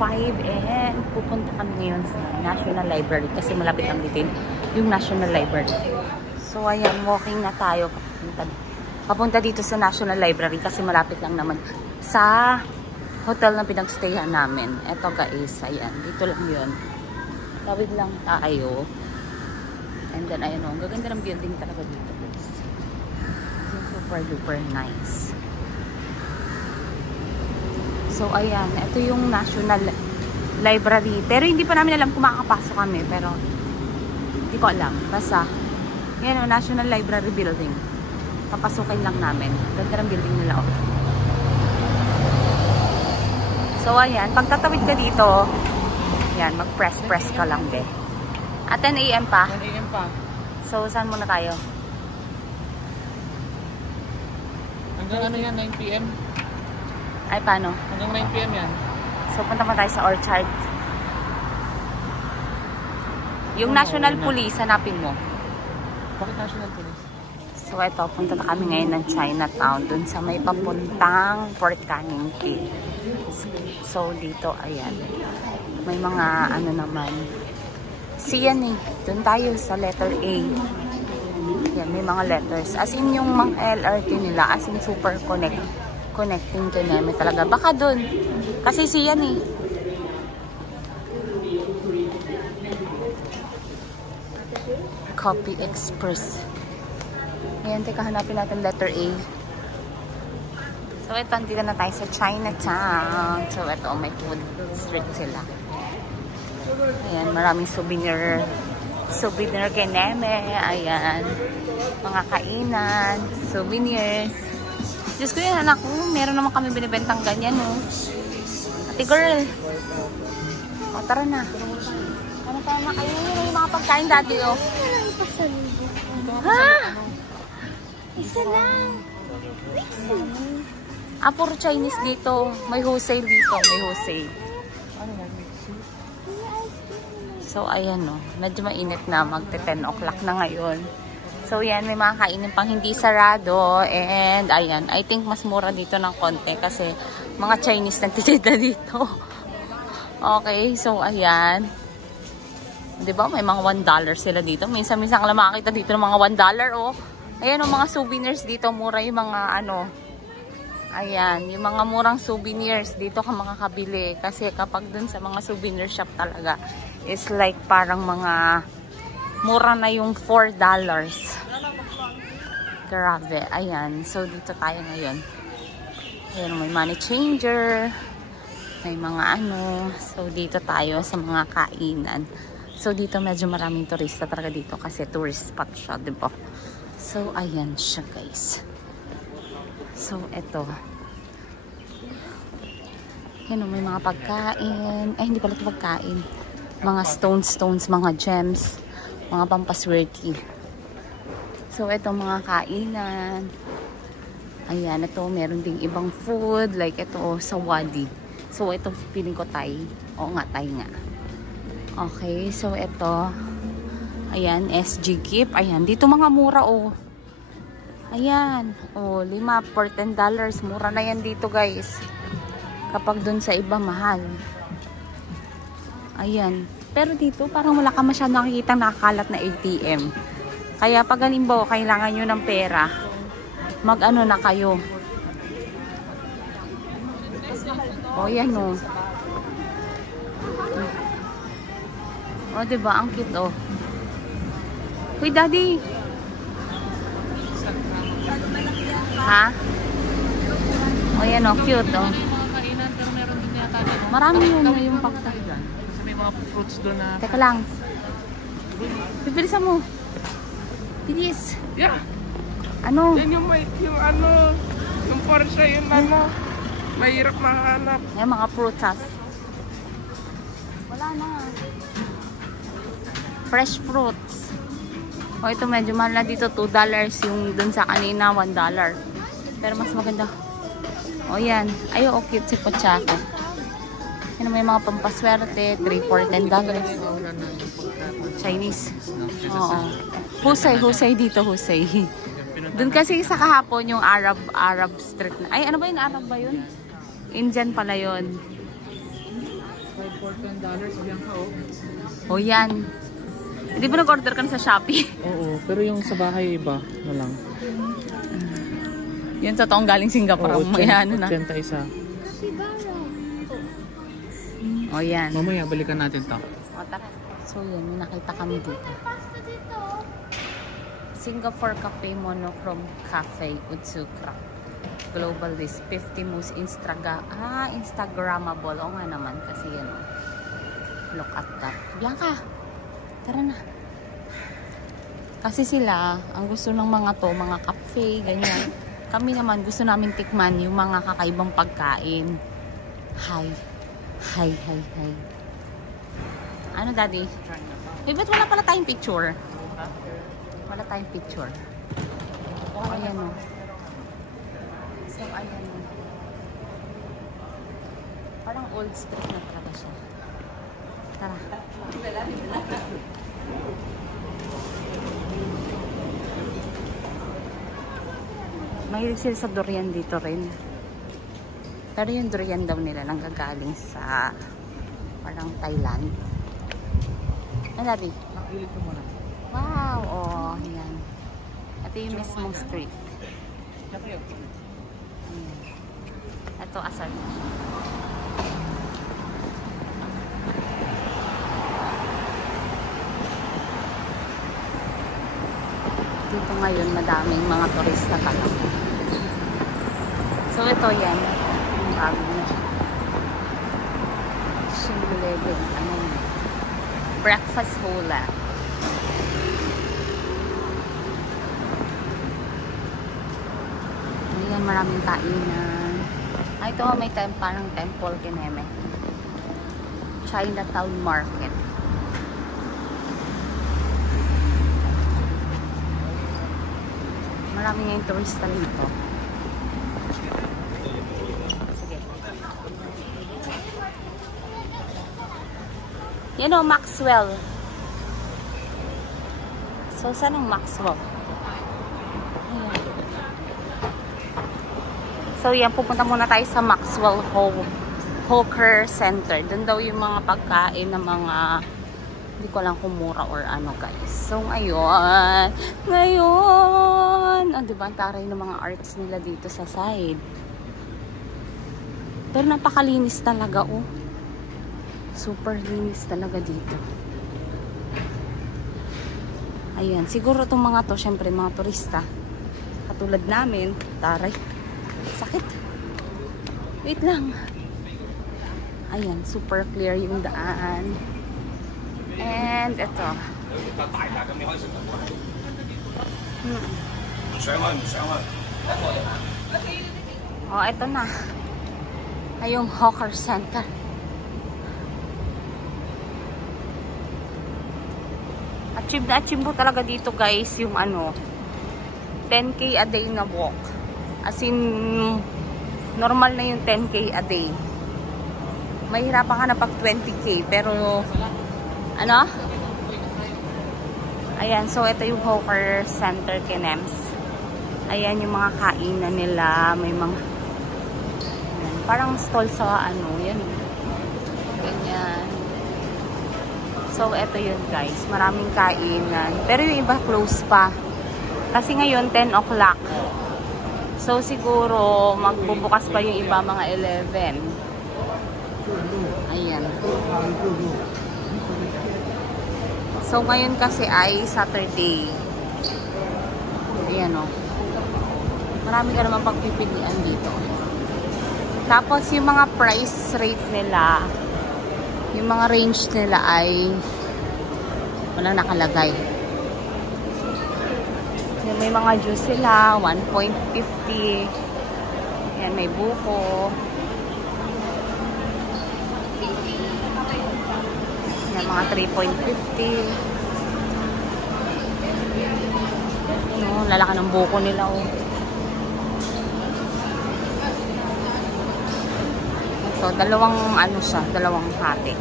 5 and pupunta kami ngayon sa National Library kasi malapit lang dito yung National Library. So ayan, walking na tayo papunta dito sa National Library kasi malapit lang naman sa hotel na pinagstayan namin. Eto guys, ayan, dito lang yun. Tawid lang tayo. And then ayan o, gaganda ng building talaga dito guys. Super duper nice. So, ayan. Ito yung National Library. Pero hindi pa namin alam kung makakapasok kami. Pero, hindi ko alam. Basta, yan o, National Library Building. Papasukin lang namin. Ganda ng building nila. Oh. So, ayan. Pag tatawid ka dito, yan, mag-press ka lang, be. At 10 AM pa? 10 AM pa. So, saan muna tayo? Hanggang ano yan, 9 PM? Ay, paano? Hanggang 9 PM yan. So, punta pa tayo sa Orchard. Yung National Police, hanapin mo. Bakit National Police? So, ito, punta na kami ngayon ng Chinatown, dun sa may papuntang Fort Canning Key. So, dito, ayan. May mga, ano naman, yan eh. Dun tayo sa letter A. Yan, may mga letters. As in, yung mga LRT nila, as in, super connecting to Neme talaga. Baka dun. Kasi siyan eh. Copy Express. Ngayon, teka, hanapin natin letter A. So, ito, dito na tayo sa Chinatown. So, ito, may food street sila. Ayan, maraming souvenir kay Neme. Ayan. Mga kainan, souvenirs. Diyos ko yun, anak ko. Meron naman kami binibentang ganyan, no? Ate girl. O, tara na. Ano tayo na kayo? Yung mga pagkain dati, oh. Ha? Isa lang. Ah, puro Chinese dito. May wholesale dito. May wholesale. So, ayan, no. Medyo mainit na. Magte-10 o'clock na ngayon. So, yan, may mga kainin pang hindi sarado. And, ayan, I think mas mura dito ng konti kasi mga Chinese nagtitinda dito. Okay, so, ayan. Diba, may mga $1 sila dito. Minsan-minsan ka lang makakita dito ng mga $1, oh. Ayan, oh, mga souvenirs dito. Mura yung mga, ano, ayan, yung mga murang souvenirs. Dito ka makakabili. Kasi kapag dun sa mga souvenir shop talaga, is like parang mga mura na yung $4. Grabe. Ayan. So, dito tayo ngayon. Ayan, may money changer. May mga ano. So, dito tayo sa mga kainan. So, dito medyo maraming turista talaga dito kasi tourist spot siya, diba? So, ayan siya, guys. So, eto. Ayan, may mga pagkain. Ay, hindi pala ito pagkain. Mga stones, mga gems. Mga pampaswerte. So, ito mga kainan. Ayan, ito meron ding ibang food. Like ito sa Wadi. So, ito feeling ko Thai. Oo nga, Thai nga. Okay, so ito. Ayan, SG Gift. Ayan, dito mga mura oh. Ayan. Oh, 5 for $10. Mura na yan dito guys. Kapag dun sa iba, mahal. Ayan. Pero dito, parang wala ka masyadong nakikita nakakalat na ATM. Kaya pag halimbawa, kailangan nyo ng pera, mag-ano na kayo. O, yan o. O, diba? Ang cute o. Uy, daddy. Ha? O, yan o. Cute o. Marami yun na yung pakta. May mga fruits doon na... Teka lang. Bibilisan mo. Bilis. Yeah. Ano? Yan yung ano, yung Porsche, yung ano, mahirap makahanap. Yan, mga prutas. Wala na. Fresh fruits. O, ito medyo mahal na dito. $2. Yung dun sa kanina, $1. Pero mas maganda. O, yan. Ay, oh, cute si Pochako. Yan, may mga pampaswerte. 3 for $10. Chinese. Oo. Husay dito, husay. Doon kasi sa kahapon yung Arab street na. Ay, ano ba yun? Arab ba yun? Indian pala yun. For $10, Bianca, oh. O yan. Hindi ba nag-order ka na sa Shopee? Oo, pero yung sa bahay iba na lang. Yun sa taong galing Singapore. Oo, Ano na. 80 isa. O yan. Mamaya, balikan natin to. O tara. So yan, may nakita kami dito. Singapore Cafe Monochrome Cafe Utsukra. Global list 50 most Instagrammable. O nga naman kasi yan. Look at that. Bianca, tara na. Kasi sila, ang gusto ng mga to, mga cafe, ganyan. Kami naman, gusto namin tikman yung mga kakaibang pagkain. Hi. Hi, hi, hi. Ano, Daddy? Eh, ba't wala pala tayong picture? Wala tayong picture. O, ayan o. So, ayan o. Parang old street na talaga siya. Tara. Mahilig sila sa durian dito rin. Pero yung durian daw nila nanggagaling sa parang Thailand. Ano, Daddy? Nakilig ka muna. Wow! Oh, yan. Ito yung mismong street. Ayan. Ito, asal. Dito ngayon, madaming mga turista talaga. So, ito yan. Yung bago na. Shinglevel. Ano yun? Breakfast hula. Ayan, maraming kainan. Ito, may parang temple kineme. Chinatown Market. Marami ngayong turista dito. Sige. Yan o, Maxwell. So, saan ang Maxwell? Ayan. So, yan. Pupunta muna tayo sa Maxwell Hawker Center. Doon daw yung mga pagkain ng mga hindi ko lang kung mura or ano, guys. So, ngayon, diba, ang taray ng mga arts nila dito sa side. Pero napakalinis talaga, oh. Super linis talaga dito. Ayan, siguro itong mga to, syempre, mga turista. Katulad namin, taray. Sakit. Wait lang. Ayan, super clear yung daan. And ito. Oh, ito na. Ay, yung Hawker Center. Achieve na achieve mo talaga dito, guys, yung ano, 10K a day na walk. As in, normal na yung 10K a day. Mahirapan ka na pag 20K, pero ano? Ayan, so ito yung Hawker Center Kinems. Ayan yung mga kainan nila. May mga ayan, parang stall sa ano, yan. Ganyan. So, ito yun, guys. Maraming kainan. Pero yung iba close pa. Kasi ngayon, 10 o'clock. So, siguro, magbubukas pa yung iba mga 11. Ayan. So, ngayon kasi ay Saturday. Ayan o. Marami ka naman pagpipilian dito. Tapos, yung mga price rate nila, yung mga range nila ay walang nakalagay. Yung may mga juice sila, 1.50. Ayan, may buko. Ayan, mga 3.50. No, lalaki ng buko nila, oh. So, dalawang ano siya, dalawang hati.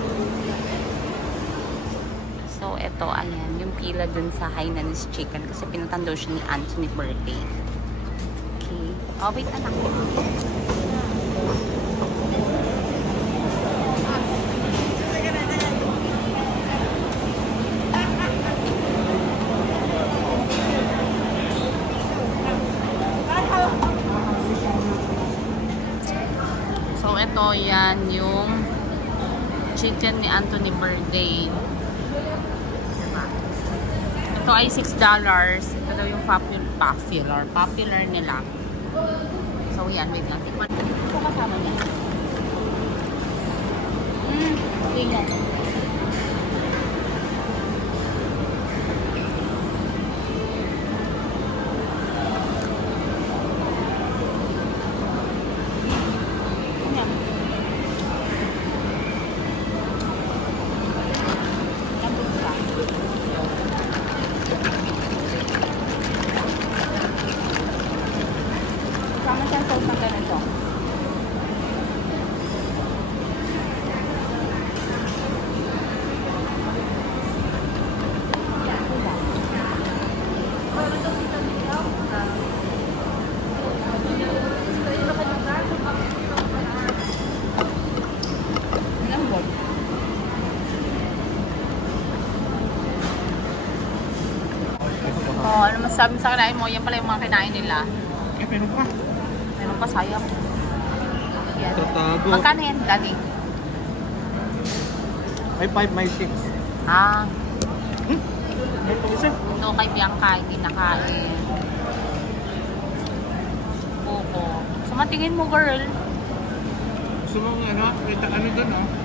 So, eto, ayan, yung pila dun sa Hainanese Chicken kasi pinuntan daw siya ni Anthony birthday. Okay. Oh, wait, anak. Ayan, yung chicken ni Anthony Birthday. Diba? Ito ay $6. Ito daw yung popular nila. So, yan. Wait lang. Ito kasama niya. Tingnan. Sama siyang sauce ng ganito. Oh, ano masasabi sa kinain mo? Yan pala yung mga kinain nila. Eh, meron pa. Meron pa, sayang. Yan. Tatago. Magkano yan, Daddy? May 5, may 6. Ah, Ito isa. ito kay Bianca, hindi nakain. Buko. So, matingin mo, girl. Gusto mo ano? Kita ano doon, oh.